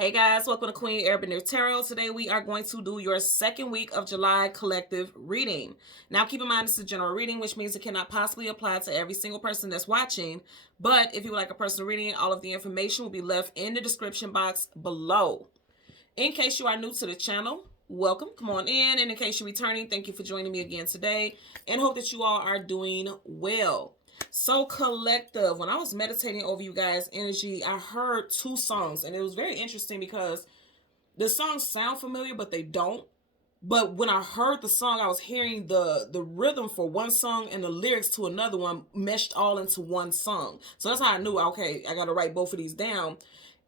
Hey guys, welcome to Queen Airbender Tarot. Today we are going to do your second week of July collective reading. Now keep in mind this is a general reading, which means it cannot possibly apply to every single person that's watching. But if you would like a personal reading, all of the information will be left in the description box below. In case you are new to the channel, welcome, come on in. And in case you're returning, thank you for joining me again today and hope that you all are doing well. So collective, when I was meditating over you guys' energy, I heard two songs and it was very interesting because the songs sound familiar, but they don't. But when I heard the song, I was hearing the rhythm for one song and the lyrics to another one meshed all into one song. So that's how I knew, okay, I got to write both of these down.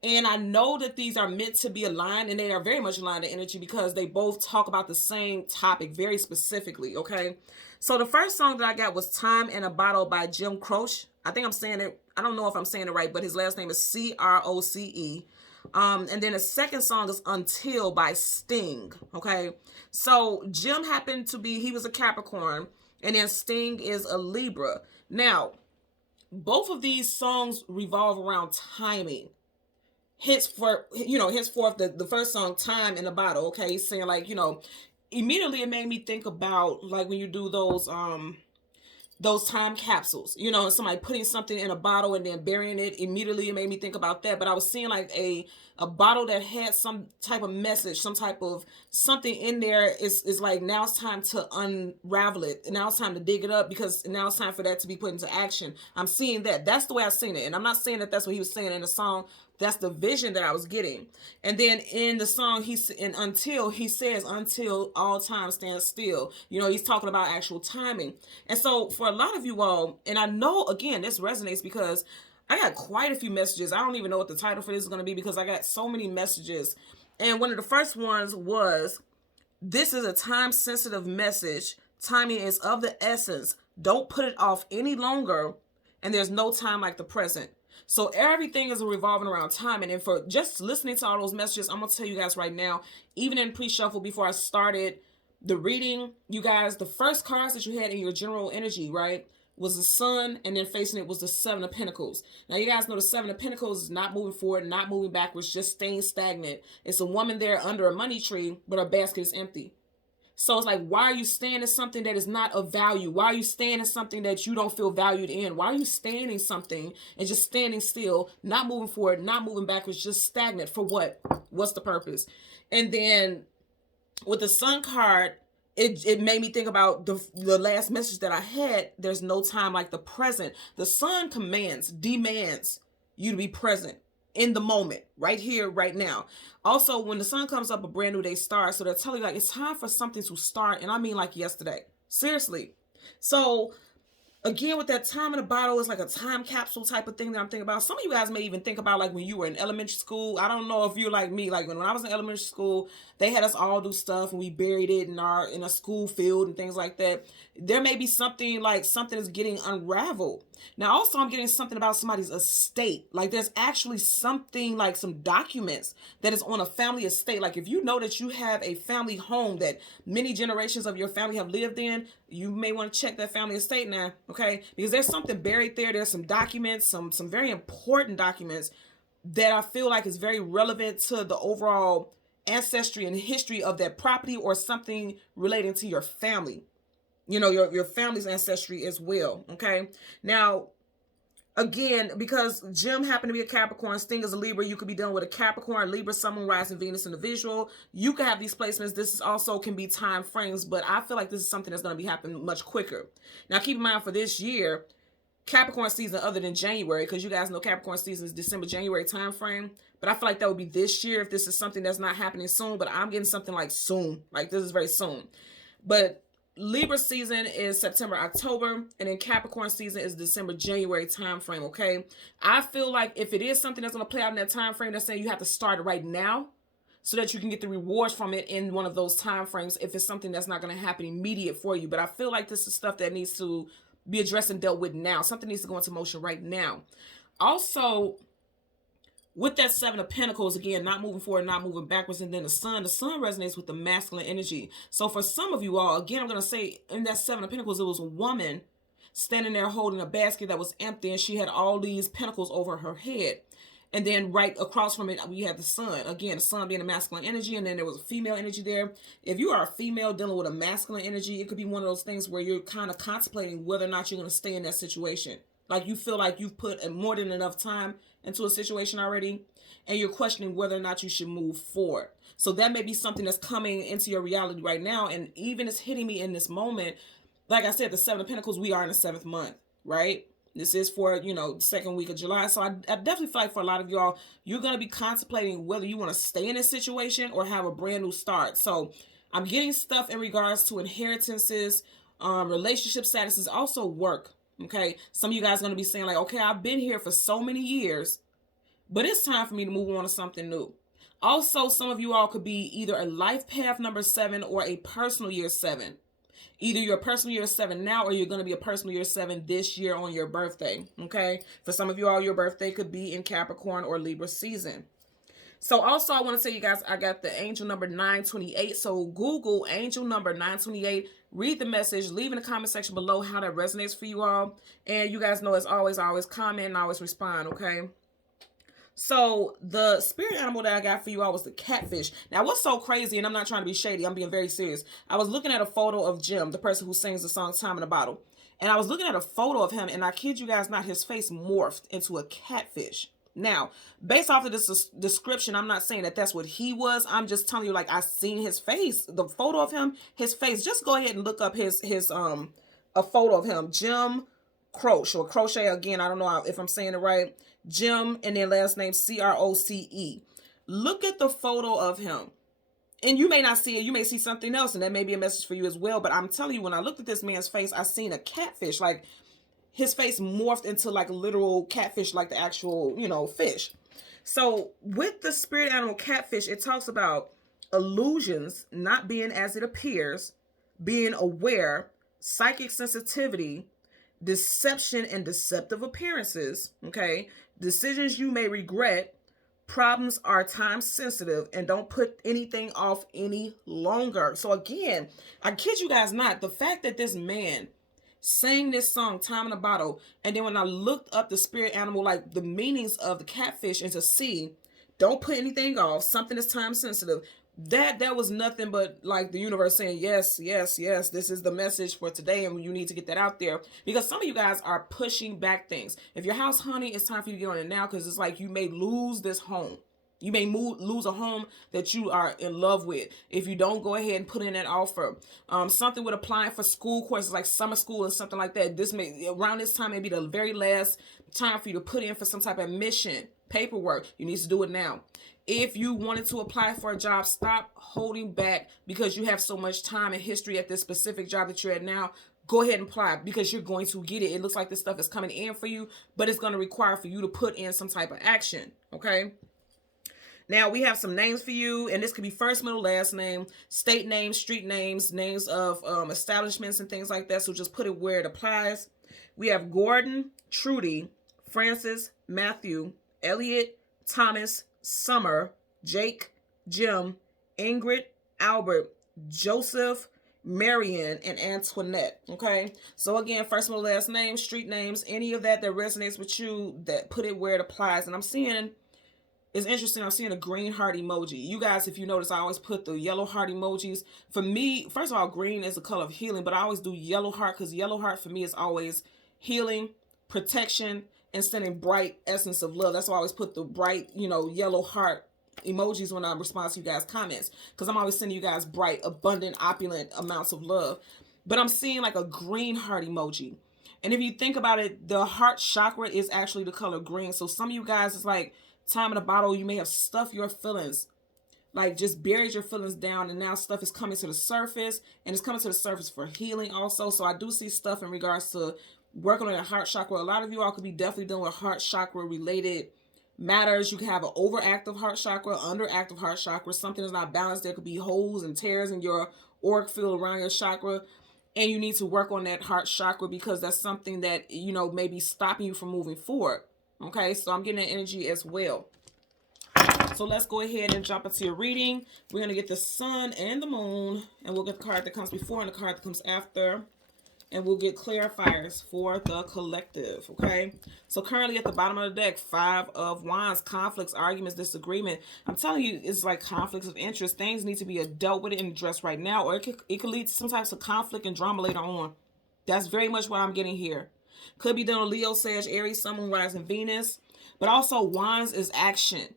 And I know that these are meant to be aligned, and they are very much aligned to energy because they both talk about the same topic very specifically, okay? So the first song that I got was Time in a Bottle by Jim Croce. I think I'm saying it, I don't know if I'm saying it right, but his last name is C-R-O-C-E. And then the second song is Until by Sting, okay? So Jim happened to be, he was a Capricorn, and then Sting is a Libra. Now, both of these songs revolve around timing. Henceforth, the first song, Time in a Bottle, okay? He's saying, like, immediately it made me think about, like, when you do those time capsules, and somebody putting something in a bottle and then burying it. Immediately it made me think about that. But I was seeing like a bottle that had some type of message, some type of something in there. Is like, now it's time to unravel it, and now it's time to dig it up, because now it's time for that to be put into action. I'm seeing that. That's the way I've seen it. And I'm not saying that that's what he was saying in the song. That's the vision that I was getting. And then in the song, Until, he says, until all time stands still. He's talking about actual timing. And so for a lot of you all, and I know, again, this resonates because I got quite a few messages. I don't even know what the title for this is going to be because I got so many messages. And one of the first ones was, this is a time-sensitive message. Timing is of the essence. Don't put it off any longer. And there's no time like the present. So everything is revolving around timing. And for just listening to all those messages, I'm going to tell you guys right now, even in pre-shuffle before I started the reading, you guys, the first cards that you had in your general energy, right, was the Sun, and then facing it was the Seven of Pentacles. Now, you guys know the Seven of Pentacles is not moving forward, not moving backwards, just staying stagnant. It's a woman there under a money tree, but her basket is empty. So it's like, why are you staying in something that is not of value? Why are you staying in something that you don't feel valued in? Why are you staying in something and just standing still, not moving forward, not moving backwards, just stagnant? For what? What's the purpose? And then with the Sun card, it made me think about the last message that I had. There's no time like the present. The Sun demands you to be present in the moment, right here, right now. Also, when the sun comes up, a brand new day starts. So they're telling you, like, it's time for something to start. And I mean, like, yesterday. Seriously. So again, with that time in a bottle, it's like a time capsule type of thing that I'm thinking about. Some of you guys may even think about, like, when you were in elementary school. I don't know if you're like me. Like, when I was in elementary school, they had us all do stuff and we buried it in a school field and things like that. There may be something like something is getting unraveled. Now, also, I'm getting something about somebody's estate. Like, there's actually something like some documents that is on a family estate. Like, if you know that you have a family home that many generations of your family have lived in, you may want to check that family estate now, okay? Because there's something buried there. There's some documents, some very important documents that I feel like is very relevant to the overall ancestry and history of that property, or something relating to your family. Your family's ancestry as well, okay? Now, again, because Jim happened to be a Capricorn, Sting is a Libra, you could be dealing with a Capricorn, Libra, Sun, Moon, Rising, Venus individual. You can have these placements. This is also can be time frames, but I feel like this is something that's going to be happening much quicker. Now, keep in mind for this year, Capricorn season other than January, because you guys know Capricorn season is December, January time frame. But I feel like that would be this year if this is something that's not happening soon. But I'm getting something like soon. Like, this is very soon. But Libra season is September, October, and then Capricorn season is December, January time frame, okay? I feel like if it is something that's going to play out in that time frame, that's saying you have to start it right now so that you can get the rewards from it in one of those time frames if it's something that's not going to happen immediate for you. But I feel like this is stuff that needs to be addressed and dealt with now. Something needs to go into motion right now. Also, with that Seven of Pentacles, again, not moving forward, not moving backwards, and then the Sun resonates with the masculine energy. So for some of you all, again, I'm going to say in that Seven of Pentacles, it was a woman standing there holding a basket that was empty, and she had all these pentacles over her head. And then right across from it, we had the sun. Again, the sun being a masculine energy, and then there was a female energy there. If you are a female dealing with a masculine energy, it could be one of those things where you're kind of contemplating whether or not you're going to stay in that situation. Like you feel like you've put more than enough time into a situation already, and you're questioning whether or not you should move forward. So that may be something that's coming into your reality right now, and even it's hitting me in this moment. Like I said, the Seven of Pentacles, we are in the 7th month, right? This is for, you know, the 2nd week of July. So I definitely feel like for a lot of y'all, you're going to be contemplating whether you want to stay in this situation or have a brand new start. So I'm getting stuff in regards to inheritances, relationship statuses, also work. Okay. Some of you guys are going to be saying like, okay, I've been here for so many years, but it's time for me to move on to something new. Also, some of you all could be either a life path number 7 or a personal year 7. Either you're a personal year 7 now, or you're going to be a personal year 7 this year on your birthday. Okay. For some of you all, your birthday could be in Capricorn or Libra season. So also I want to tell you guys, I got the angel number 928. So Google angel number 928, read the message, leave in the comment section below how that resonates for you all. And you guys know, as always, I always comment and I always respond. Okay. So the spirit animal that I got for you all was the catfish. Now, what's so crazy, and I'm not trying to be shady, I'm being very serious. I was looking at a photo of Jim, the person who sings the song Time in a Bottle. And I was looking at a photo of him, and I kid you guys not, his face morphed into a catfish. Now, based off of this description, I'm not saying that that's what he was. I'm just telling you, like, I seen his face, the photo of him, his face. Just go ahead and look up a photo of him, Jim Croce, or Crochet, again, I don't know if I'm saying it right. Jim, and then last name Croce. Look at the photo of him. And you may not see it. You may see something else, and that may be a message for you as well. But I'm telling you, when I looked at this man's face, I seen a catfish. Like, his face morphed into like a literal catfish, like the actual, you know, fish. So with the spirit animal catfish, it talks about illusions not being as it appears, being aware, psychic sensitivity, deception and deceptive appearances, okay? Decisions you may regret, problems are time sensitive, and don't put anything off any longer. So again, I kid you guys not, the fact that this man sang this song, Time in a Bottle, and then when I looked up the spirit animal, like the meanings of the catfish, and to see, don't put anything off, something is time sensitive, that was nothing but like the universe saying, yes, yes, yes, this is the message for today, and you need to get that out there, because some of you guys are pushing back things. If your house hunting, it's time for you to get on it now, because it's like you may lose this home. You may lose a home that you are in love with if you don't go ahead and put in that offer. Something with applying for school courses like summer school and something like that. Around this time may be the very last time for you to put in for some type of admission paperwork. You need to do it now. If you wanted to apply for a job, stop holding back because you have so much time and history at this specific job that you're at now. Go ahead and apply, because you're going to get it. It looks like this stuff is coming in for you, but it's going to require for you to put in some type of action. Okay. Now, we have some names for you, and this could be first, middle, last name, state names, street names, names of establishments and things like that. So just put it where it applies. We have Gordon, Trudy, Francis, Matthew, Elliot, Thomas, Summer, Jake, Jim, Ingrid, Albert, Joseph, Marion, and Antoinette. Okay, so again, first, middle, last name, street names, any of that resonates with you, that put it where it applies. And I'm seeing, it's interesting, I'm seeing a green heart emoji. You guys, if you notice, I always put the yellow heart emojis. For me, first of all, green is a color of healing, but I always do yellow heart, because yellow heart for me is always healing, protection, and sending bright essence of love. That's why I always put the bright, yellow heart emojis when I respond to you guys' comments, because I'm always sending you guys bright, abundant, opulent amounts of love. But I'm seeing like a green heart emoji. And if you think about it, the heart chakra is actually the color green. So some of you guys, it's like Time in a Bottle, you may have stuffed your feelings, like just buried your feelings down, and now stuff is coming to the surface, and it's coming to the surface for healing also. So I do see stuff in regards to working on your heart chakra. A lot of you all could be definitely dealing with heart chakra related matters. You can have an overactive heart chakra, underactive heart chakra. Something is not balanced. There could be holes and tears in your auric field around your chakra, and you need to work on that heart chakra, because that's something that, may be stopping you from moving forward. Okay, so I'm getting that energy as well. So let's go ahead and jump into your reading. We're going to get the sun and the moon, and we'll get the card that comes before and the card that comes after. And we'll get clarifiers for the collective, okay? So currently at the bottom of the deck, 5 of Wands, conflicts, arguments, disagreement. I'm telling you, it's like conflicts of interest. Things need to be dealt with and addressed right now, or it could lead to some types of conflict and drama later on. That's very much what I'm getting here. Could be done with Leo, Sag, Aries, Sun, Moon, Rising, Venus. But also, Wands is action.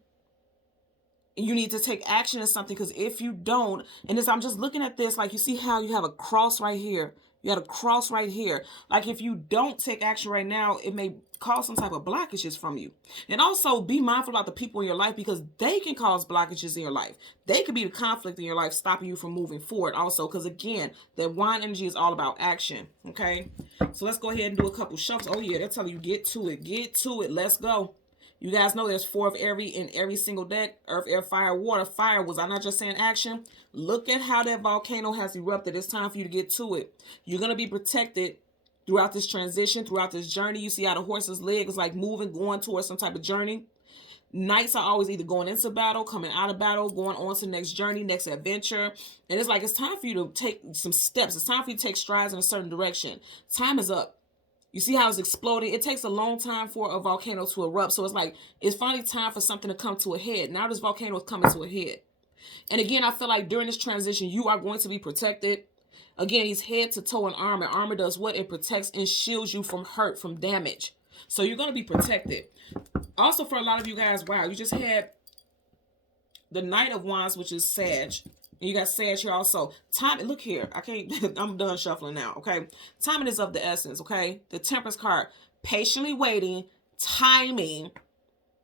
You need to take action in something, because if you don't, and this, I'm just looking at this, like, you see how you have a cross right here. You had a cross right here. Like, if you don't take action right now, it may cause some type of blockages from you. And also be mindful about the people in your life, because they can cause blockages in your life. They could be the conflict in your life, stopping you from moving forward also, because again, that wine energy is all about action, okay? So let's go ahead and do a couple shuffles. Oh yeah, they're telling you get to it, let's go. You guys know there's 4 of every in every single deck. Earth, air, fire, water. Fire, was I not just saying action? Look at how that volcano has erupted. It's time for you to get to it. You're going to be protected throughout this transition, throughout this journey. You see how the horse's leg is like moving, going towards some type of journey. Knights are always either going into battle, coming out of battle, going on to the next journey, next adventure. And it's like, it's time for you to take some steps. It's time for you to take strides in a certain direction. Time is up. You see how it's exploding? It takes a long time for a volcano to erupt. So it's like, it's finally time for something to come to a head. Now this volcano is coming to a head. And again, I feel like during this transition, you are going to be protected. Again, he's head to toe in armor. Armor does what? It protects and shields you from hurt, from damage. So you're going to be protected. Also, for a lot of you guys, wow, you just had the Knight of Wands, which is Sag. You got Sag here also. Time, look here. I can't, I'm done shuffling now, okay? Timing is of the essence, okay? The Temperance card. Patiently waiting. Timing.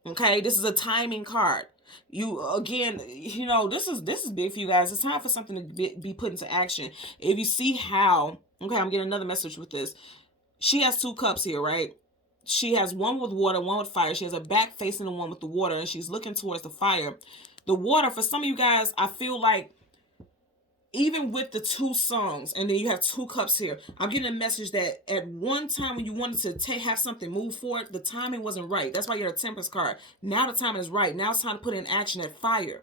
Okay? This is a timing card. You, again, you know, this is big for you guys. It's time for something to be put into action. If you see how, okay, I'm getting another message with this. She has 2 cups here, right? She has one with water, one with fire. She has her back facing the one with the water, and she's looking towards the fire. The water, for some of you guys, I feel like, even with the 2 songs, and then you have 2 cups here, I'm getting a message that at one time when you wanted to have something move forward, the timing wasn't right. That's why you're a Temperance card. Now the timing is right. Now it's time to put in action that fire.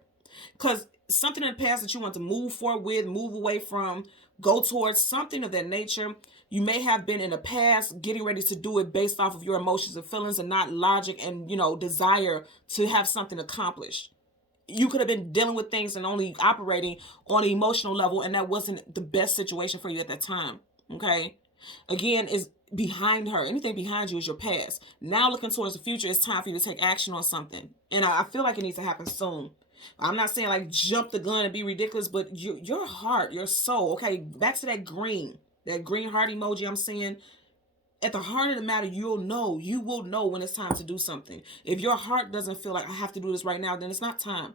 Because something in the past that you want to move forward with, move away from, go towards, something of that nature, you may have been in the past getting ready to do it based off of your emotions and feelings and not logic and, you know, desire to have something accomplished. You could have been dealing with things and only operating on an emotional level, and that wasn't the best situation for you at that time, okay? Again, is behind her. Anything behind you is your past. Now looking towards the future, it's time for you to take action on something. And I feel like it needs to happen soon. I'm not saying like jump the gun and be ridiculous, but your heart, your soul, okay? Back to that green heart emoji I'm seeing. At the heart of the matter, you will know when it's time to do something. If your heart doesn't feel like I have to do this right now, then it's not time.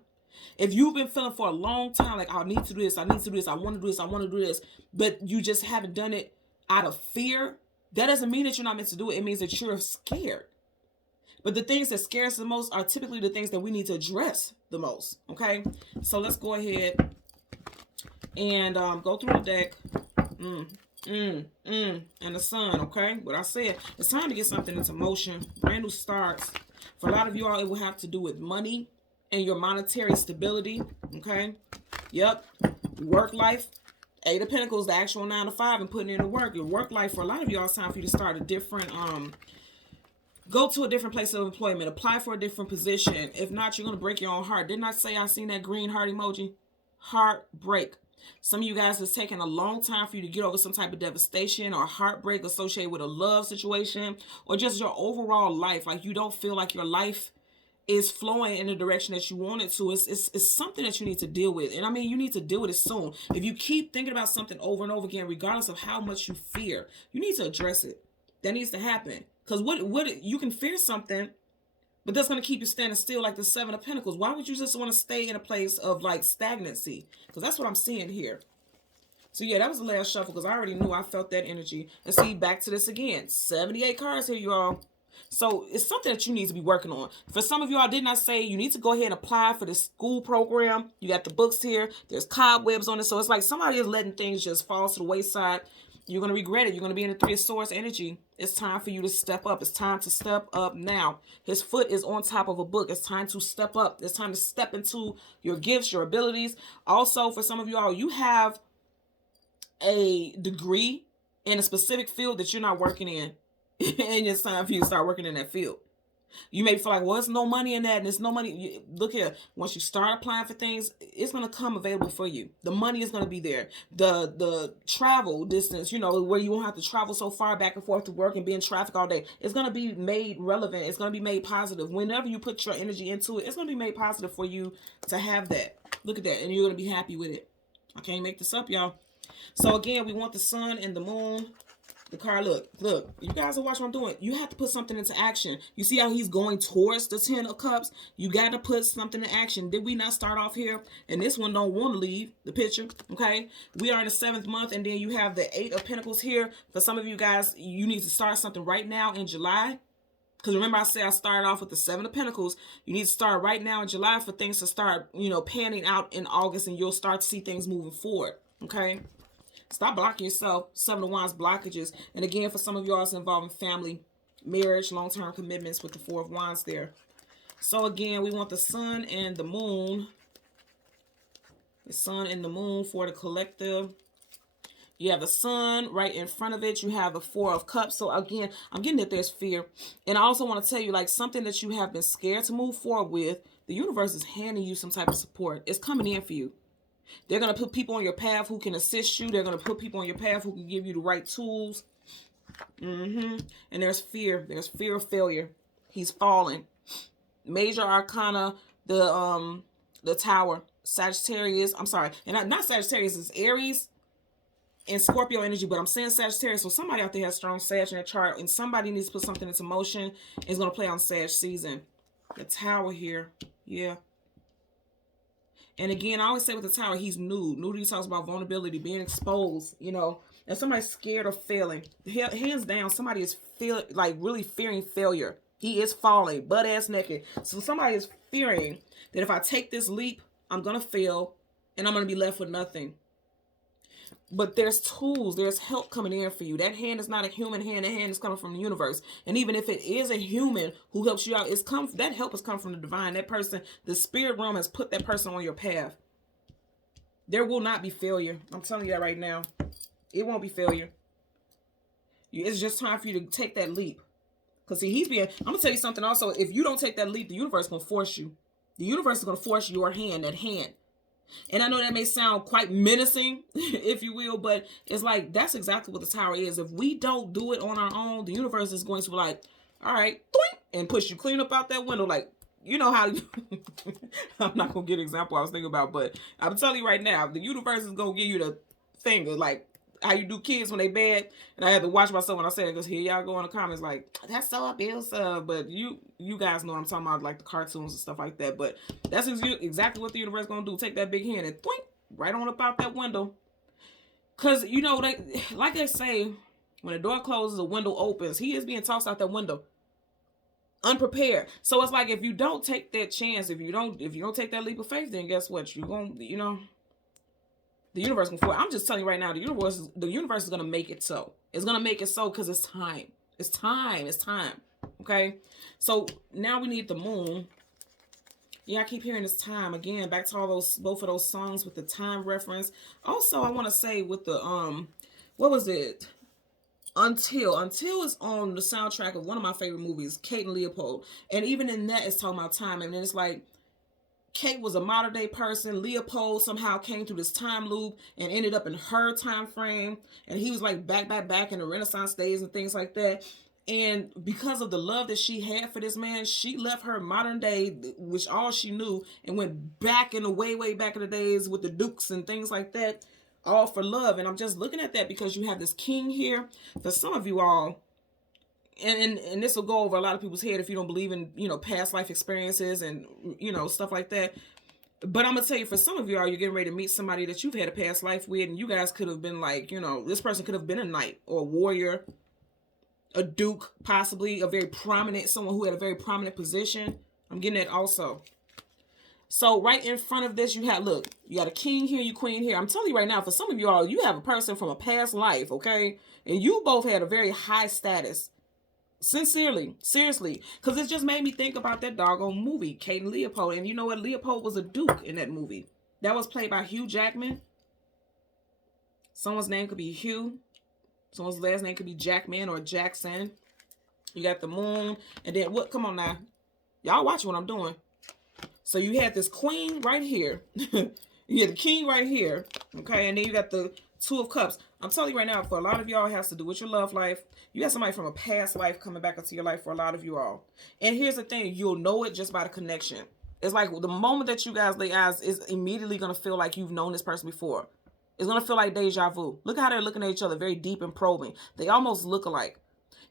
If you've been feeling for a long time like I need to do this, I want to do this, but you just haven't done it out of fear, that doesn't mean that you're not meant to do it. It means that you're scared. But the things that scare us the most are typically the things that we need to address the most, okay? So let's go ahead and go through the deck. And the Sun, okay? What I said, it's time to get something into motion. Brand new starts. For a lot of you all, it will have to do with money and your monetary stability, okay? Yep. Work life. 8 of Pentacles, the actual 9 to 5, and putting in the work. Your work life, for a lot of y'all, it's time for you to start a different, go to a different place of employment. Apply for a different position. If not, you're going to break your own heart. Didn't I say I seen that green heart emoji? Heartbreak. Some of you guys, it's taking a long time for you to get over some type of devastation or heartbreak associated with a love situation or just your overall life. Like you don't feel like your life is flowing in the direction that you want it to. It's something that you need to deal with. And I mean, you need to deal with it soon. If you keep thinking about something over and over again, regardless of how much you fear, you need to address it. That needs to happen. Because what you can fear something, but that's going to keep you standing still, like the 7 of Pentacles. Why would you just want to stay in a place of like stagnancy? Because that's what I'm seeing here. So yeah, that was the last shuffle because I already knew I felt that energy. And see, back to this again. 78 cards here, you all. So it's something that you need to be working on. For some of you, I did not say you need to go ahead and apply for the school program. You got the books here. There's cobwebs on it. So it's like somebody is letting things just fall to the wayside. You're going to regret it. You're going to be in the 3 of Swords energy. It's time for you to step up. It's time to step up now. His foot is on top of a book. It's time to step up. It's time to step into your gifts, your abilities. Also, for some of you all, you have a degree in a specific field that you're not working in. And it's time for you to start working in that field. You may feel like, well, there's no money in that, and there's no money. Look here, once you start applying for things, it's going to come available for you. The money is going to be there. The travel distance, you know, where you won't have to travel so far back and forth to work and be in traffic all day, it's going to be made relevant. It's going to be made positive. Whenever you put your energy into it, it's going to be made positive for you to have that. Look at that, and you're going to be happy with it. I can't make this up, y'all. So again, we want the sun and the moon. The card, look, you guys are watching what I'm doing. You have to put something into action. You see how he's going towards the 10 of Cups? You got to put something in action. Did we not start off here? And this one don't want to leave the picture, okay? We are in the 7th month, and then you have the 8 of Pentacles here. For some of you guys, you need to start something right now in July. Because remember I said I started off with the 7 of Pentacles. You need to start right now in July for things to start, you know, panning out in August, and you'll start to see things moving forward, okay? Stop blocking yourself. 7 of Wands blockages. And again, for some of y'all, it's involving family, marriage, long-term commitments with the 4 of Wands there. So again, we want the sun and the moon. The sun and the moon for the collective. You have the sun right in front of it. You have the 4 of Cups. So again, I'm getting that there's fear. And I also want to tell you, like, something that you have been scared to move forward with, the universe is handing you some type of support. It's coming in for you. They're going to put people on your path who can assist you. They're going to put people on your path who can give you the right tools. And there's fear. There's fear of failure. He's falling. Major arcana, the Tower. Sagittarius. I'm sorry. And not Sagittarius. It's Aries and Scorpio energy. But I'm saying Sagittarius. So somebody out there has strong Sag in their chart. And somebody needs to put something into motion. It's going to play on Sag season. The Tower here. Yeah. And again, I always say with the Tower, he's nude. Nudity talks about vulnerability, being exposed, you know. And somebody's scared of failing. Hands down, somebody is really fearing failure. He is falling, butt ass naked. So somebody is fearing that if I take this leap, I'm going to fail and I'm going to be left with nothing. But there's tools, there's help coming in for you. That hand is not a human hand. That hand is coming from the universe. And even if it is a human who helps you out, that help has come from the divine. That person, the spirit realm has put that person on your path. There will not be failure. I'm telling you that right now. It won't be failure. It's just time for you to take that leap. Because see, I'm going to tell you something also. If you don't take that leap, the universe is going to force you. The universe is going to force your hand, that hand. And I know that may sound quite menacing, if you will, but it's like, that's exactly what the Tower is. If we don't do it on our own, the universe is going to be like, all right, and push you clean up out that window. Like, you know how, I'm not going to get an example I was thinking about, but I'm telling you right now, the universe is going to give you the finger, like how you do kids when they bad. And I had to watch myself when I said it, because here y'all go in the comments like, that's so abusive. But you guys know what I'm talking about, like the cartoons and stuff like that. But that's exactly what the universe is going to do. Take that big hand and right on up out that window. Because, you know, like they say, when a door closes, a window opens. He is being tossed out that window. Unprepared. So it's like, if you don't take that chance, if you don't take that leap of faith, then guess what? You're going to, you know, the universe can force. I'm just telling you right now, the universe is going to make it so. It's going to make it so because it's time. It's time. It's time. Okay? So now we need the moon. Yeah, I keep hearing this time. Again, back to both of those songs with the time reference. Also, I want to say with the, what was it? Until is on the soundtrack of one of my favorite movies, Kate and Leopold. And even in that, it's talking about time. And then it's like, Kate was a modern day person. Leopold somehow came through this time loop and ended up in her time frame. And he was like back in the Renaissance days and things like that. And because of the love that she had for this man, she left her modern day, which all she knew, and went back in the way back in the days with the dukes and things like that, all for love. And I'm just looking at that because you have this king here. For some of you all, and this will go over a lot of people's head if you don't believe in, you know, past life experiences and, you know, stuff like that. But I'm going to tell you, for some of you all, you're getting ready to meet somebody that you've had a past life with, and you guys could have been like, you know, this person could have been a knight or a warrior, a duke, possibly someone who had a very prominent position. I'm getting that also. So right in front of this, you got a king here, you queen here. I'm telling you right now, for some of you all, you have a person from a past life, okay? And you both had a very high status. Sincerely, seriously, because it just made me think about that doggone movie, Kate and Leopold. And you know what? Leopold was a duke in that movie. That was played by Hugh Jackman. Someone's name could be Hugh. Someone's last name could be Jackman or Jackson. You got the moon. And then what? Come on now. Y'all watch what I'm doing. So you had this queen right here. You had the king right here. Okay. And then you got the two of cups. I'm telling you right now, for a lot of y'all, it has to do with your love life. You got somebody from a past life coming back into your life for a lot of you all. And here's the thing. You'll know it just by the connection. It's like the moment that you guys lay eyes, is immediately going to feel like you've known this person before. It's going to feel like deja vu. Look how they're looking at each other, very deep and probing. They almost look alike.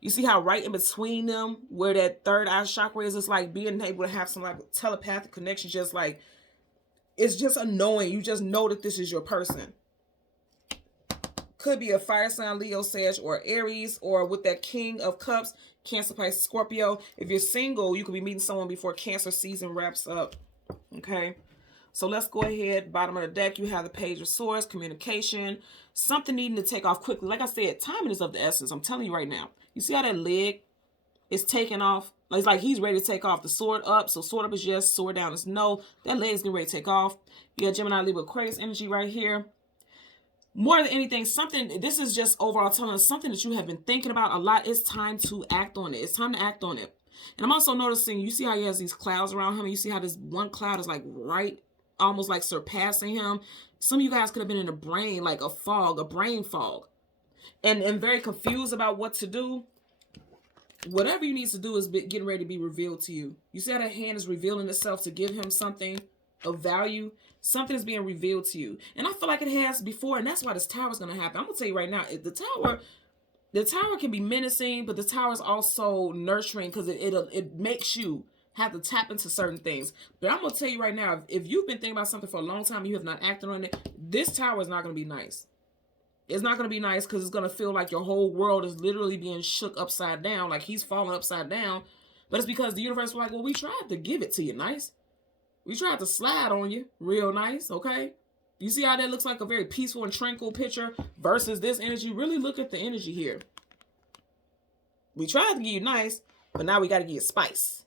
You see how right in between them, where that third eye chakra is, it's like being able to have some like telepathic connection, just like, it's just a knowing. You just know that this is your person. Could be a fire sign, Leo, Sag, or Aries, or with that King of Cups, Cancer, Pisces, Scorpio. If you're single, you could be meeting someone before Cancer season wraps up. Okay. So let's go ahead. Bottom of the deck, you have the Page of Swords, communication, something needing to take off quickly. Like I said, timing is of the essence. I'm telling you right now. You see how that leg is taking off? It's like he's ready to take off. The sword up. So sword up is yes, sword down is no. That leg's getting ready to take off. You got Gemini, Libra, Aquarius energy right here. More than anything, something, this is just overall telling us something that you have been thinking about a lot. It's time to act on it. It's time to act on it. And I'm also noticing, you see how he has these clouds around him? You see how this one cloud is like right, almost like surpassing him. Some of you guys could have been in a brain, like a fog, a brain fog. And very confused about what to do. Whatever you need to do is getting ready to be revealed to you. You see how that hand is revealing itself to give him something of value? Something is being revealed to you. And I feel like it has before, and that's why this tower is going to happen. I'm going to tell you right now, the tower can be menacing, but the tower is also nurturing because it makes you have to tap into certain things. But I'm going to tell you right now, if you've been thinking about something for a long time and you have not acted on it, this tower is not going to be nice. It's not going to be nice because it's going to feel like your whole world is literally being shook upside down, like he's falling upside down. But it's because the universe was like, well, we tried to give it to you nice. We tried to slide on you real nice, okay? You see how that looks like a very peaceful and tranquil picture versus this energy? Really look at the energy here. We tried to give you nice, but now we got to give you spice.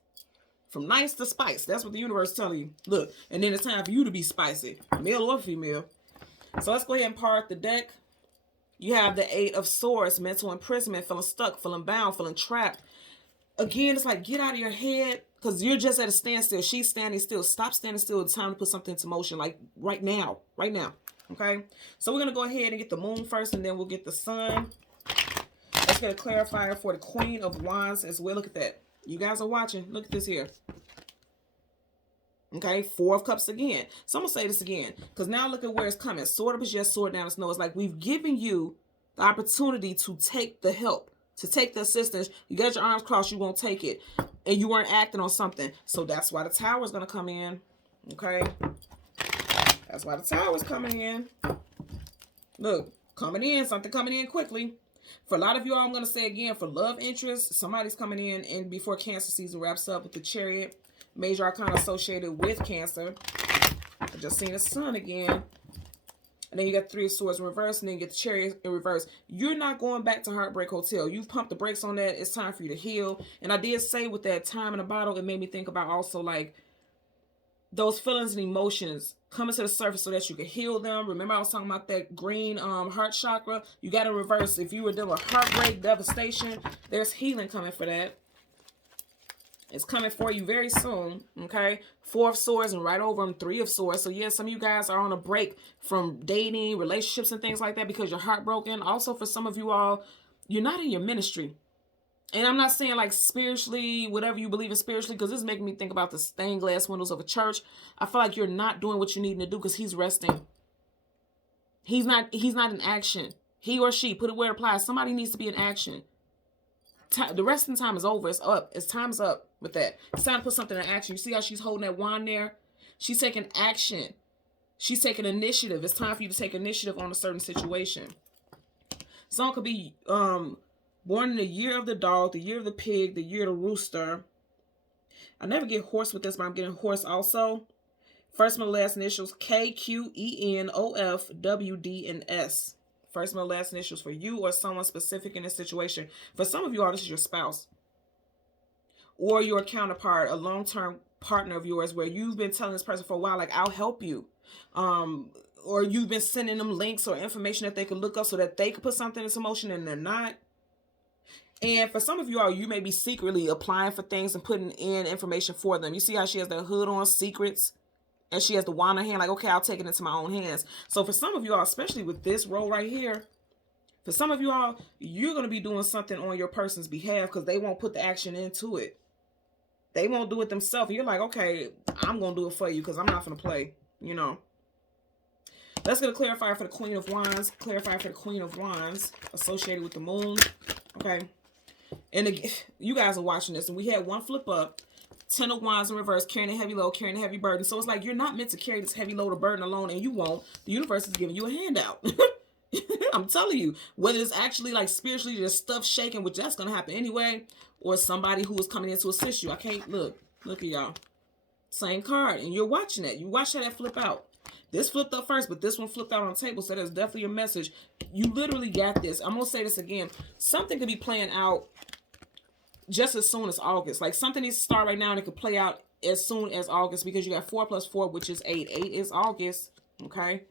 From nice to spice. That's what the universe is telling you. Look, and then it's time for you to be spicy, male or female. So let's go ahead and part the deck. You have the Eight of Swords, mental imprisonment, feeling stuck, feeling bound, feeling trapped. Again, it's like, get out of your head, because you're just at a standstill. She's standing still. Stop standing still. It's time to put something into motion, like right now. Right now. Okay? So we're going to go ahead and get the moon first, and then we'll get the sun. Let's get a clarifier for the Queen of Wands as well. Look at that. You guys are watching. Look at this here. Okay, Four of Cups again. So I'm going to say this again, because now look at where it's coming. Sword up is yes, sword down is no. It's like we've given you the opportunity to take the help, to take the assistance. You got your arms crossed, you won't take it. And you weren't acting on something. So that's why the tower is going to come in. Okay? That's why the tower is coming in. Look, coming in, something coming in quickly. For a lot of you all, I'm going to say again, for love interest, somebody's coming in and before Cancer season wraps up with the Chariot. Major arcana associated with Cancer. I just seen the sun again. And then you got Three of Swords in reverse, and then you get the Chariot in reverse. You're not going back to Heartbreak Hotel. You've pumped the brakes on that. It's time for you to heal. And I did say with that time in a bottle, it made me think about also like those feelings and emotions coming to the surface so that you can heal them. Remember I was talking about that green heart chakra? You got to reverse. If you were dealing with heartbreak, devastation, there's healing coming for that. It's coming for you very soon, okay? Four of Swords and right over them, Three of Swords. So, yeah, some of you guys are on a break from dating, relationships, and things like that because you're heartbroken. Also, for some of you all, you're not in your ministry. And I'm not saying, like, spiritually, whatever you believe in spiritually, because this is making me think about the stained glass windows of a church. I feel like you're not doing what you need to do because he's resting. He's not in action. He or she, put it where it applies. Somebody needs to be in action. The resting time is over. It's up. It's time's up with that. It's time to put something in action. You see how she's holding that wand there? She's taking action. She's taking initiative. It's time for you to take initiative on a certain situation. Someone could be born in the year of the dog, the year of the pig, the year of the rooster. I never get horse with this, but I'm getting horse also. First, middle, last initials K, Q, E, N, O, F, W, D, and S. First, middle, last initials for you or someone specific in this situation. For some of you all, this is your spouse. Or your counterpart, a long-term partner of yours where you've been telling this person for a while, like, I'll help you. or you've been sending them links or information that they could look up so that they could put something into motion and they're not. And for some of you all, you may be secretly applying for things and putting in information for them. You see how she has that hood on, secrets, and she has the wand in her hand, like, okay, I'll take it into my own hands. So for some of you all, especially with this role right here, for some of you all, you're going to be doing something on your person's behalf because they won't put the action into it. They won't do it themselves. You're like, okay, I'm going to do it for you because I'm not going to play, you know. Let's get a clarifier for the Queen of Wands. Clarifier for the Queen of Wands associated with the moon. Okay. And again, you guys are watching this, and we had one flip up. 10 of Wands in reverse, carrying a heavy load, carrying a heavy burden. So it's like you're not meant to carry this heavy load of burden alone, and you won't. The universe is giving you a handout. I'm telling you, whether it's actually like spiritually just stuff shaking, which that's going to happen anyway, or somebody who is coming in to assist you. I can't look at y'all. Same card, and you're watching it. You watch how that flip out. This flipped up first, but this one flipped out on the table, so there's definitely a message. You literally got this. I'm going to say this again. Something could be playing out just as soon as August. Like something needs to start right now, and it could play out as soon as August because you got 4 plus 4, which is 8. 8 is August, okay?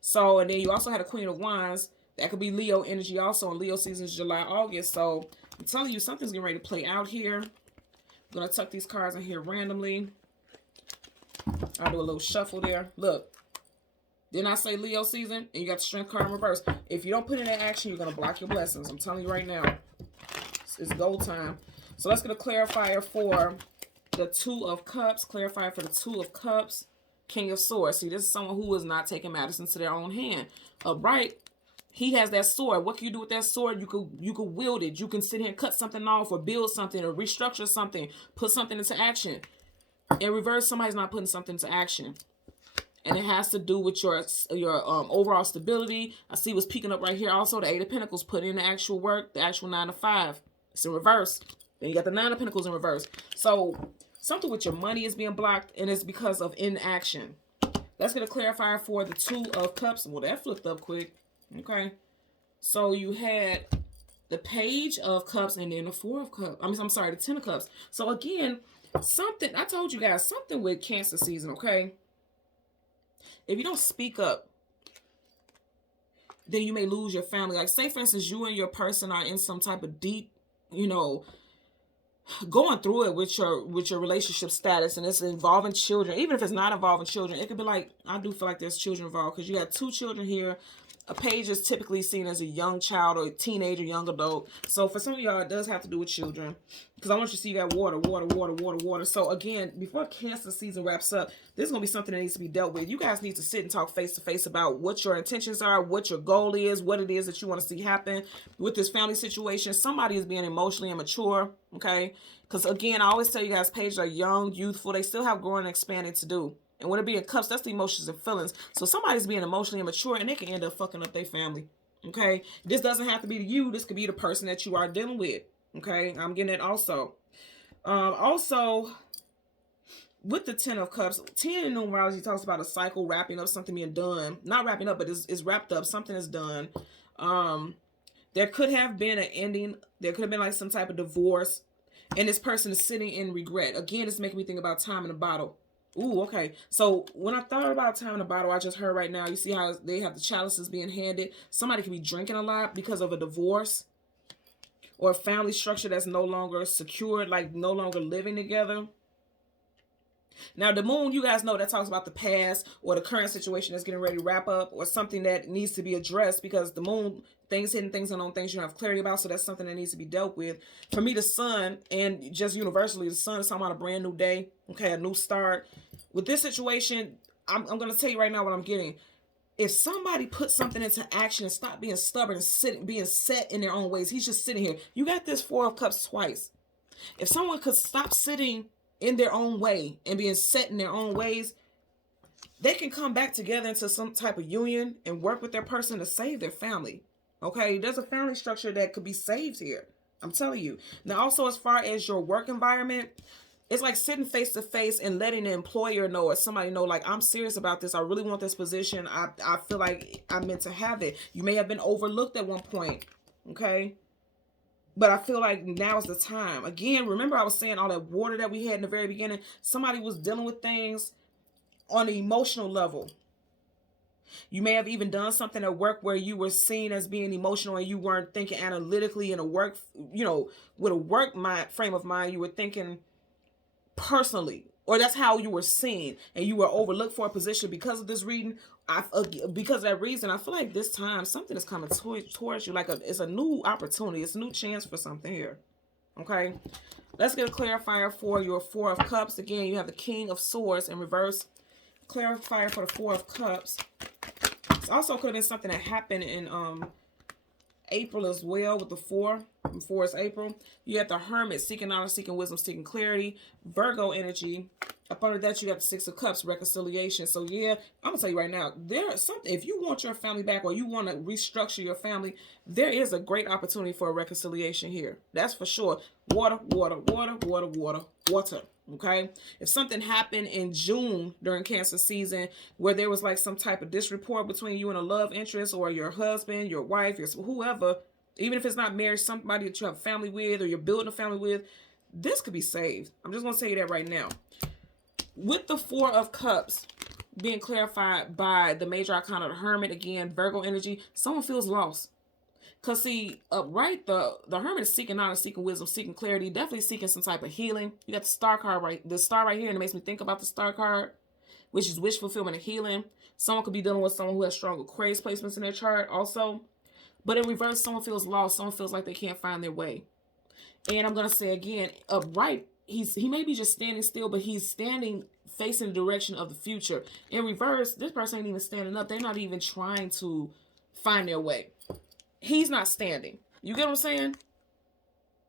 So, and then you also had a Queen of Wands. That could be Leo energy also, and Leo season is July, August. So I'm telling you, something's getting ready to play out here. I'm going to tuck these cards in here randomly. I'll do a little shuffle there. Look. Didn't I say Leo season? And you got the Strength card in reverse. If you don't put in that action, you're going to block your blessings. I'm telling you right now. It's gold time. So let's get a clarifier for the Two of Cups. Clarifier for the Two of Cups. King of Swords. See, this is someone who is not taking matters into their own hand. Upright, he has that sword. What can you do with that sword? You could wield it. You can sit here and cut something off or build something or restructure something. Put something into action. In reverse, somebody's not putting something into action. And it has to do with your overall stability. I see what's peeking up right here. Also, the 8 of Pentacles, put in the actual work, the actual 9 to 5. It's in reverse. Then you got the 9 of Pentacles in reverse. So something with your money is being blocked, and it's because of inaction. Let's get a clarifier for the Two of Cups. Well, that flipped up quick. Okay. So you had the Page of Cups and then the 4 of Cups. I'm sorry, the 10 of Cups. So again, something, I told you guys, something with Cancer season, okay? If you don't speak up, then you may lose your family. Like, say, for instance, you and your person are in some type of deep, you know, going through it with your relationship status, and it's involving children. Even if it's not involving children, it could be like, I do feel like there's children involved because you got 2 children here. A page is typically seen as a young child or a teenager, young adult. So for some of y'all, it does have to do with children. Because I want you to see you got water, water, water, water, water. So again, before Cancer season wraps up, this is going to be something that needs to be dealt with. You guys need to sit and talk face to face about what your intentions are, what your goal is, what it is that you want to see happen with this family situation. Somebody is being emotionally immature, okay? Because again, I always tell you guys, pages are young, youthful. They still have growing and expanding to do. And when it be in cups, that's the emotions and feelings. So somebody's being emotionally immature, and they can end up fucking up their family. Okay? This doesn't have to be you. This could be the person that you are dealing with. Okay? I'm getting it also. Also, with the 10 of Cups, 10 in numerology talks about a cycle, wrapping up, something being done. Not wrapping up, but it's wrapped up. Something is done. There could have been an ending. There could have been like some type of divorce. And this person is sitting in regret. Again, it's making me think about time in a bottle. Ooh, okay. So when I thought about time in a bottle, I just heard right now, you see how they have the chalices being handed. Somebody could be drinking a lot because of a divorce or a family structure that's no longer secured, like no longer living together. Now, the moon, you guys know that talks about the past or the current situation that's getting ready to wrap up or something that needs to be addressed because the moon, things hidden, things unknown, things you don't have clarity about. So that's something that needs to be dealt with. For me, the sun, and just universally, the sun is talking about a brand new day. Okay, a new start. With this situation, I'm going to tell you right now what I'm getting. If somebody puts something into action and stop being stubborn and being set in their own ways, he's just sitting here. You got this 4 of Cups twice. If someone could stop sitting in their own way and being set in their own ways, they can come back together into some type of union and work with their person to save their family. Okay, there's a family structure that could be saved here. I'm telling you. Now, also, as far as your work environment, it's like sitting face to face and letting the employer know or somebody know, like, I'm serious about this. I really want this position. I feel like I'm meant to have it. You may have been overlooked at one point. Okay. But I feel like now is the time. Again, remember I was saying all that water that we had in the very beginning? Somebody was dealing with things on an emotional level. You may have even done something at work where you were seen as being emotional and you weren't thinking analytically in a work, with a work mind frame of mind. You were thinking personally, or that's how you were seen, and you were overlooked for a position because of this reading. Because of that reason, I feel like this time something is coming towards you. Like it's a new opportunity. It's a new chance for something here. Okay, let's get a clarifier for your Four of Cups. Again, you have the King of Swords in reverse. Clarifier for the Four of Cups. This also could have been something that happened in April as well with the 4. And 4 is April. You have the Hermit, seeking knowledge, seeking wisdom, seeking clarity. Virgo energy. Up under that, you got the Six of Cups, reconciliation. So yeah, I'm gonna tell you right now, there is something. If you want your family back, or you want to restructure your family, there is a great opportunity for a reconciliation here. That's for sure. Water, water, water, water, water, water. Okay, if something happened in June during Cancer season where there was like some type of disreport between you and a love interest, or your husband, your wife, your whoever, even if it's not marriage, somebody that you have a family with or you're building a family with, this could be saved. I'm just gonna tell you that right now. With the Four of Cups being clarified by the major arcana, the Hermit, again, Virgo energy, someone feels lost. Because see, upright, the Hermit is seeking knowledge, seeking wisdom, seeking clarity, definitely seeking some type of healing. You got the Star card, the Star right here, and it makes me think about the Star card, which is wish fulfillment and healing. Someone could be dealing with someone who has strong Aquarius placements in their chart also. But in reverse, someone feels lost. Someone feels like they can't find their way. And I'm going to say again, upright, he may be just standing still, but he's standing facing the direction of the future. In reverse, this person ain't even standing up. They're not even trying to find their way. He's not standing. You get what I'm saying?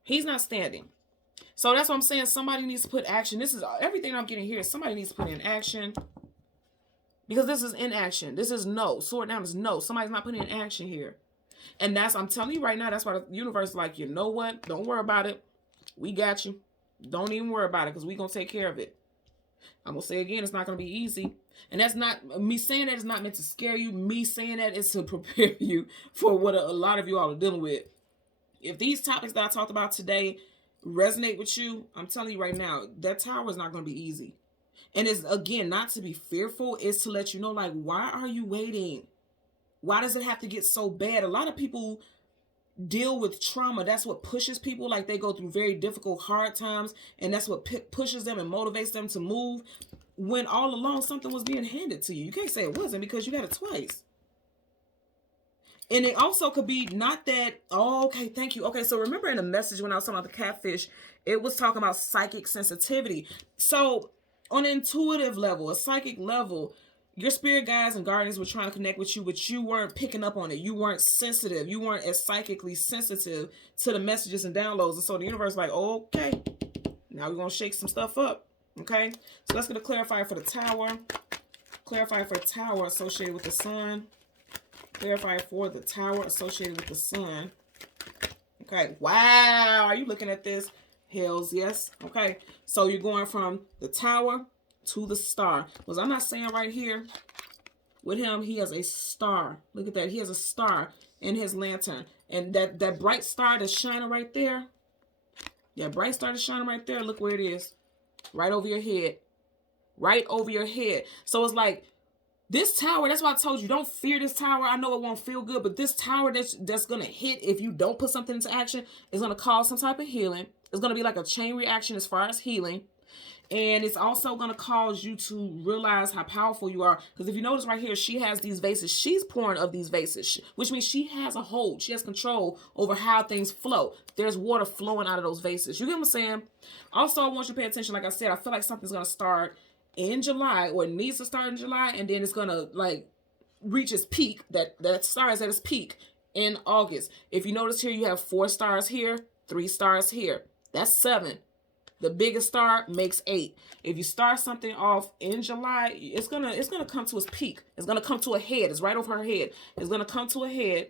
He's not standing. So that's what I'm saying. Somebody needs to put action. This is everything I'm getting here. Somebody needs to put in action. Because this is inaction. This is no. Sword down is no. Somebody's not putting in action here. And I'm telling you right now, that's why the universe is like, you know what? Don't worry about it. We got you. Don't even worry about it, because we're going to take care of it. I'm going to say again, it's not going to be easy. And that's not, me saying that is not meant to scare you. Me saying that is to prepare you for what a lot of you all are dealing with. If these topics that I talked about today resonate with you, I'm telling you right now, that tower is not going to be easy. And it's, again, not to be fearful. It's to let you know, like, why are you waiting? Why does it have to get so bad? A lot of people deal with trauma. That's what pushes people. Like, they go through very difficult, hard times, and that's what pushes them and motivates them to move, when all along something was being handed to you. You can't say it wasn't, because you got it twice. And it also could be not that, oh, okay, thank you. Okay, so remember in the message when I was talking about the catfish, it was talking about psychic sensitivity. So on an intuitive level, a psychic level, your spirit guides and guardians were trying to connect with you, but you weren't picking up on it. You weren't sensitive. You weren't as psychically sensitive to the messages and downloads. And so the universe is like, okay, now we're going to shake some stuff up. Okay, so let's get a clarifier for the tower. Clarifier for the tower associated with the sun. Clarifier for the tower associated with the sun. Okay, wow, are you looking at this? Hells yes. Okay, so you're going from the tower to the star. Because I'm not saying right here with him, he has a star. Look at that. He has a star in his lantern. And that bright star that's shining right there, yeah, bright star that's shining right there, look where it is. Right over your head. Right over your head. So it's like, this tower, that's why I told you, don't fear this tower. I know it won't feel good, but this tower that's going to hit if you don't put something into action is going to cause some type of healing. It's going to be like a chain reaction as far as healing. And it's also going to cause you to realize how powerful you are. Because if you notice right here, she has these vases. She's pouring of these vases, which means she has a hold. She has control over how things flow. There's water flowing out of those vases. You get what I'm saying? Also, I want you to pay attention. Like I said, I feel like something's going to start in July, or it needs to start in July. And then it's going to like reach its peak. That star is at its peak in August. If you notice here, you have 4 stars here, 3 stars here. That's 7. The biggest star makes 8. If you start something off in July, it's gonna come to its peak. It's gonna come to a head. It's right over her head. It's gonna come to a head.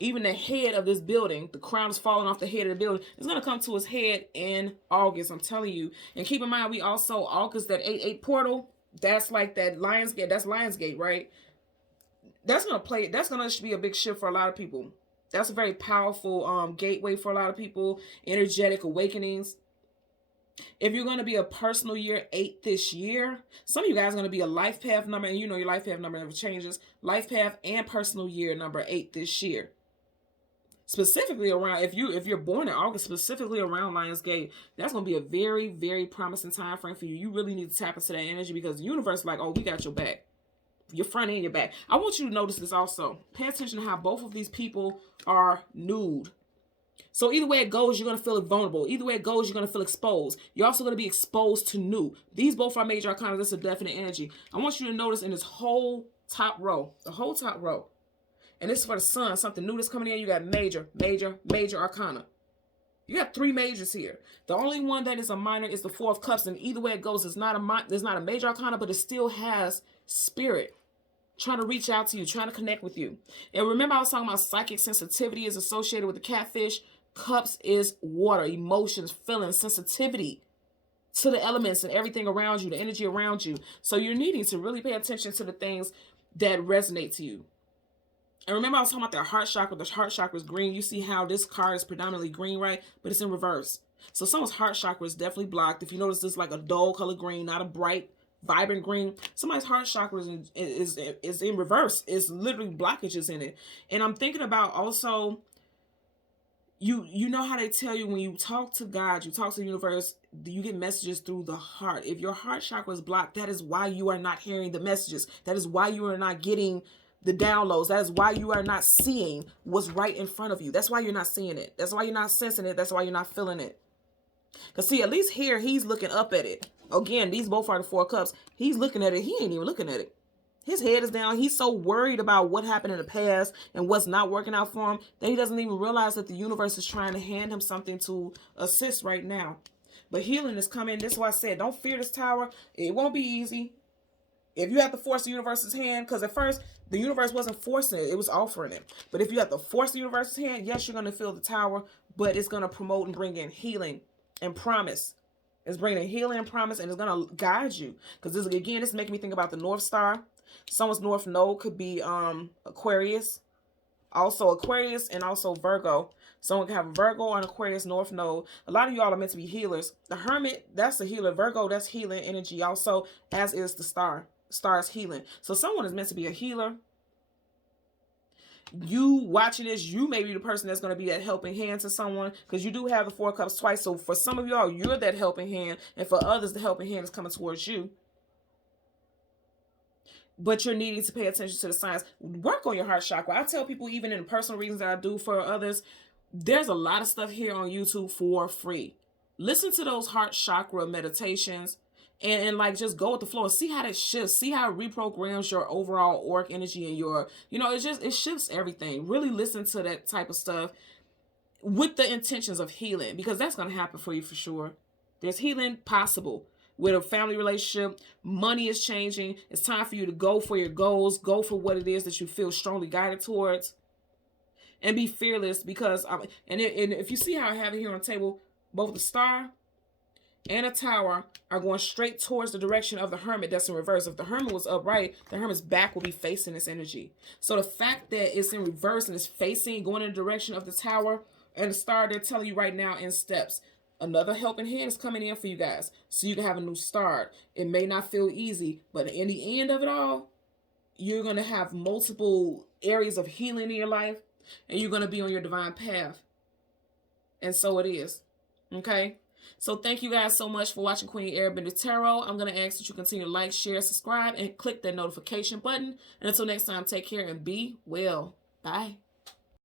Even the head of this building, the crown is falling off the head of the building. It's gonna come to its head in August. I'm telling you. And keep in mind, we also August, that 8/8 portal. That's like that Lionsgate. That's Lionsgate, right? That's gonna be a big shift for a lot of people. That's a very powerful gateway for a lot of people. Energetic awakenings. If you're going to be a personal year 8 this year, some of you guys are going to be a life path number, and you know your life path number never changes. Life path and personal year number 8 this year. Specifically around, if you're born in August, specifically around Lionsgate, that's going to be a very, very promising time frame for you. You really need to tap into that energy, because the universe is like, oh, we got your back. Your front and your back. I want you to notice this also. Pay attention to how both of these people are nude. So either way it goes, you're going to feel vulnerable. Either way it goes, you're going to feel exposed. You're also going to be exposed to new. These both are major arcana. That's a definite energy. I want you to notice in this whole top row, the whole top row, and this is for the sun, something new that's coming in. You got major, major, major arcana. You got 3 majors here. The only one that is a minor is the 4 of cups, and either way it goes, it's not a major arcana, but it still has spirit trying to reach out to you, trying to connect with you. And remember, I was talking about psychic sensitivity is associated with the catfish. Cups is water, emotions, feelings, sensitivity to the elements and everything around you, the energy around you. So you're needing to really pay attention to the things that resonate to you. And remember, I was talking about the heart chakra. The heart chakra is green. You see how this card is predominantly green, right? But it's in reverse. So someone's heart chakra is definitely blocked. If you notice, this is like a dull color green, not a bright, vibrant green. Somebody's heart chakra is in reverse. It's literally blockages in it. And I'm thinking about also, you know how they tell you when you talk to God, you talk to the universe, you get messages through the heart. If your heart chakra is blocked, that is why you are not hearing the messages. That is why you are not getting the downloads. That is why you are not seeing what's right in front of you. That's why you're not seeing it. That's why you're not sensing it. That's why you're not feeling it. Because see, at least here, he's looking up at it. Again, these both are the 4 cups. He's looking at it. He ain't even looking at it. His head is down. He's so worried about what happened in the past and what's not working out for him that he doesn't even realize that the universe is trying to hand him something to assist right now. But healing is coming. This is why I said, don't fear this tower. It won't be easy. If you have to force the universe's hand, because at first, the universe wasn't forcing it. It was offering it. But if you have to force the universe's hand, yes, you're going to feel the tower, but it's going to promote and bring in healing and promise. It's bringing healing and promise, and it's going to guide you. Because this, again, this is making me think about the North Star. Someone's North Node could be Aquarius. Also Aquarius and also Virgo. Someone can have a Virgo or an Aquarius North Node. A lot of y'all are meant to be healers. The Hermit, that's a healer. Virgo, that's healing energy also, as is the Star. Star is healing. So someone is meant to be a healer. You watching this, you may be the person that's going to be that helping hand to someone, because you do have the 4 cups twice. So for some of y'all, you're that helping hand, and for others, the helping hand is coming towards you. But you're needing to pay attention to the signs. Work on your heart chakra. I tell people, even in the personal readings that I do for others, there's a lot of stuff here on YouTube for free. Listen to those heart chakra meditations. And like, just go with the flow and see how that shifts. See how it reprograms your overall auric energy and your, it shifts everything. Really listen to that type of stuff with the intentions of healing, because that's going to happen for you for sure. There's healing possible with a family relationship. Money is changing. It's time for you to go for your goals. Go for what it is that you feel strongly guided towards. And be fearless, because, and if you see how I have it here on the table, both the Star and a Tower are going straight towards the direction of the Hermit that's in reverse. If the Hermit was upright, the Hermit's back will be facing this energy. So the fact that it's in reverse and it's facing, going in the direction of the Tower and the Star, they're telling you right now in steps. Another helping hand is coming in for you guys, so you can have a new start. It may not feel easy, but in the end of it all, you're going to have multiple areas of healing in your life, and you're going to be on your divine path. And so it is. Okay? So thank you guys so much for watching Queen Airbender Tarot. I'm going to ask that you continue to like, share, subscribe, and click that notification button. And until next time, take care and be well. Bye.